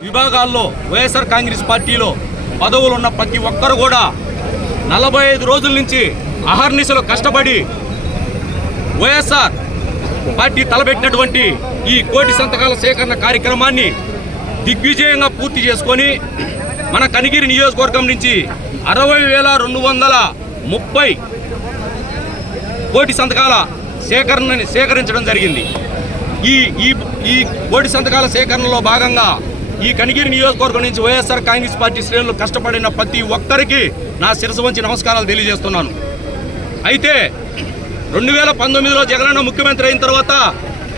విభాగాల్లో వైఎస్ఆర్ కాంగ్రెస్ పార్టీలో పదవులు ఉన్న ప్రతి ఒక్కరు కూడా 45 రోజుల నుంచి అహర్నిశలు కష్టపడి వైఎస్ఆర్ పార్టీ తలపెట్టినటువంటి ఈ కోటి సంతకాల సేకరణ కార్యక్రమాన్ని దిగ్విజయంగా పూర్తి చేసుకొని మన కనిగిరి నియోజకవర్గం నుంచి 60,230 కోటి సంతకాల సేకరించడం జరిగింది। ఈ కోటి సంతకాల సేకరణలో భాగంగా ఈ కనిగిరి నియోజకవర్గం నుంచి వైఎస్ఆర్ కాంగ్రెస్ పార్టీ శ్రేణులు కష్టపడిన ప్రతి ఒక్కరికి నా శిరసు వంచి నమస్కారాలు తెలియజేస్తున్నాను। అయితే 2019లో జగనన్న ముఖ్యమంత్రి అయిన తర్వాత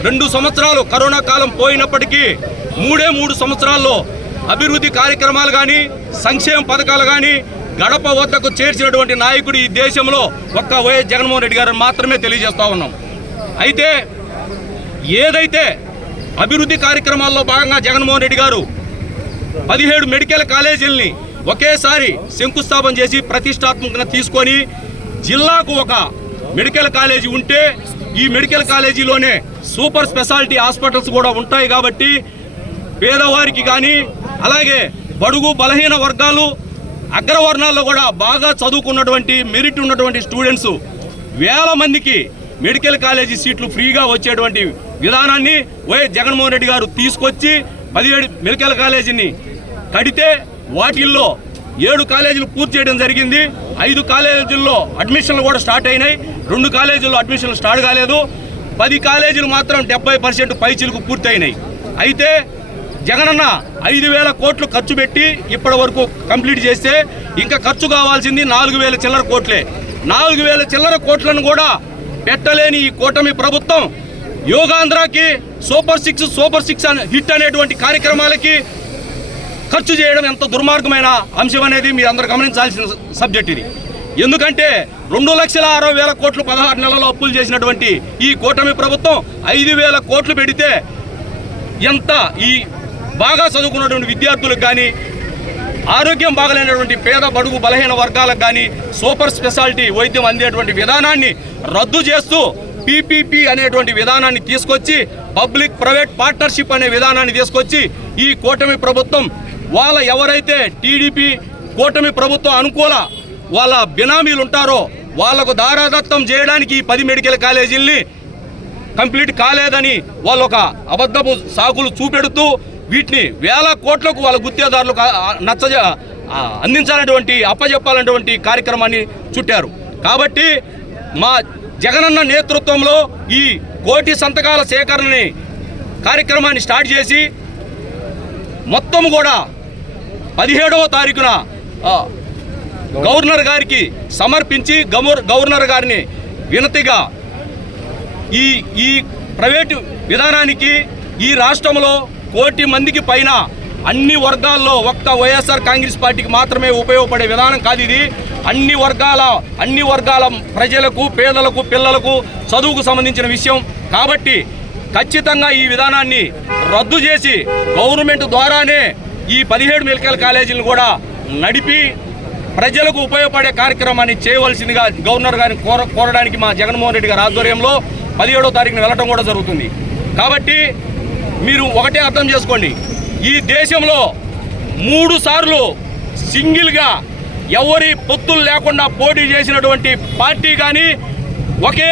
2 సంవత్సరాలు కరోనా కాలం పోయినప్పటికీ 3 సంవత్సరాల్లో అభివృద్ధి కార్యక్రమాలు కానీ సంక్షేమ పథకాలు కానీ గడప వద్దకు చేర్చినటువంటి నాయకుడు ఈ దేశంలో ఒక్క వైఎస్ జగన్మోహన్ రెడ్డి గారు మాత్రమే తెలియజేస్తూ ఉన్నాం। అయితే ఏదైతే అభివృద్ధి కార్యక్రమాల్లో భాగంగా జగన్మోహన్ రెడ్డి గారు 17 మెడికల్ కాలేజీలని ఒకేసారి శంకుస్థాపన చేసి ప్రతిష్టాత్మకంగా తీసుకొని జిల్లాకు ఒక మెడికల్ కాలేజీ ఉంటే ఈ మెడికల్ కాలేజీలోనే సూపర్ స్పెషాలిటీ హాస్పిటల్స్ కూడా ఉంటాయి కాబట్టి పేదవారికి కానీ అలాగే బడుగు బలహీన వర్గాలు అగ్రవర్ణాల్లో కూడా బాగా చదువుకున్నటువంటి మెరిట్ ఉన్నటువంటి స్టూడెంట్స్ వేల మందికి మెడికల్ కాలేజీ సీట్లు ఫ్రీగా వచ్చేటువంటి విధానాన్ని వైఎస్ జగన్మోహన్ రెడ్డి గారు తీసుకొచ్చి 17 మెడికల్ కాలేజీని కడితే వాటిల్లో 7 కాలేజీలు పూర్తి చేయడం జరిగింది। 5 కాలేజీల్లో అడ్మిషన్లు కూడా స్టార్ట్ అయినాయి, 2 కాలేజీల్లో అడ్మిషన్లు స్టార్ట్ కాలేదు, 10 కాలేజీలు మాత్రం 70% పైచీలకు పూర్తి అయినాయి। అయితే జగనన్న 5,000 కోట్లు ఖర్చు పెట్టి ఇప్పటి వరకు కంప్లీట్ చేస్తే ఇంకా ఖర్చు కావాల్సింది 4,000 చిల్లర కోట్లే। 4,000 చిల్లర కోట్లను కూడా పెట్టలేని ఈ కూటమి ప్రభుత్వం యోగాంధ్రకి సూపర్ సిక్స్ హిట్ అనేటువంటి కార్యక్రమాలకి ఖర్చు చేయడం ఎంత దుర్మార్గమైన అంశం అనేది మీరు అందరూ గమనించాల్సిన సబ్జెక్ట్ ఇది। ఎందుకంటే 2,60,000 కోట్లు 16 నెలల్లో అప్పులు చేసినటువంటి ఈ కూటమి ప్రభుత్వం 5,000 కోట్లు పెడితే ఎంత ఈ బాగా చదువుకున్నటువంటి విద్యార్థులకు కానీ ఆరోగ్యం బాగలేనటువంటి పేద బడుగు బలహీన వర్గాలకు కానీ సూపర్ స్పెషాలిటీ వైద్యం అందేటువంటి విధానాన్ని రద్దు చేస్తూ పీపీపీ అనేటువంటి విధానాన్ని తీసుకొచ్చి పబ్లిక్ ప్రైవేట్ పార్ట్నర్షిప్ అనే విధానాన్ని తీసుకొచ్చి ఈ కూటమి ప్రభుత్వం వాళ్ళ ఎవరైతే టీడీపీ కూటమి ప్రభుత్వం అనుకూల వాళ్ళ బినామీలు ఉంటారో వాళ్లకు దారాదత్తం చేయడానికి ఈ 10 మెడికల్ కాలేజీల్ని కంప్లీట్ కాలేదని వాళ్ళు ఒక అబద్ధపు సాకులు చూపెడుతూ వీటిని వేల కోట్లకు వాళ్ళ గుత్తేదారులకు అందించాలనేటువంటి అప్పచెప్పాలనేటువంటి కార్యక్రమాన్ని చుట్టారు। కాబట్టి మా జగనన్న నేతృత్వంలో ఈ కోటి సంతకాల సేకరణని కార్యక్రమాన్ని స్టార్ట్ చేసి మొత్తం కూడా 17వ తారీఖున గవర్నర్ గారికి సమర్పించి గవర్నర్ గారిని వినతిగా ఈ ప్రైవేటు విధానానికి ఈ రాష్ట్రంలో 1 కోటి మందికి పైన అన్ని వర్గాల్లో ఒక్క వైఎస్ఆర్ కాంగ్రెస్ పార్టీకి మాత్రమే ఉపయోగపడే విధానం కాదు ఇది। అన్ని వర్గాల ప్రజలకు పేదలకు పిల్లలకు చదువుకు సంబంధించిన విషయం కాబట్టి ఖచ్చితంగా ఈ విధానాన్ని రద్దు చేసి గవర్నమెంట్ ద్వారానే ఈ 17 మెడికల్ కాలేజీలను కూడా నడిపి ప్రజలకు ఉపయోగపడే కార్యక్రమాన్ని చేయవలసిందిగా గవర్నర్ గారిని కోరడానికి మా జగన్మోహన్ రెడ్డి గారి ఆధ్వర్యంలో 17వ తారీఖున వెళ్ళటం కూడా జరుగుతుంది। కాబట్టి మీరు ఒకటే అర్థం చేసుకోండి, ఈ దేశంలో 3 సార్లు సింగిల్గా ఎవరి పొత్తులు లేకుండా పోటీ చేసినటువంటి పార్టీ కానీ ఒకే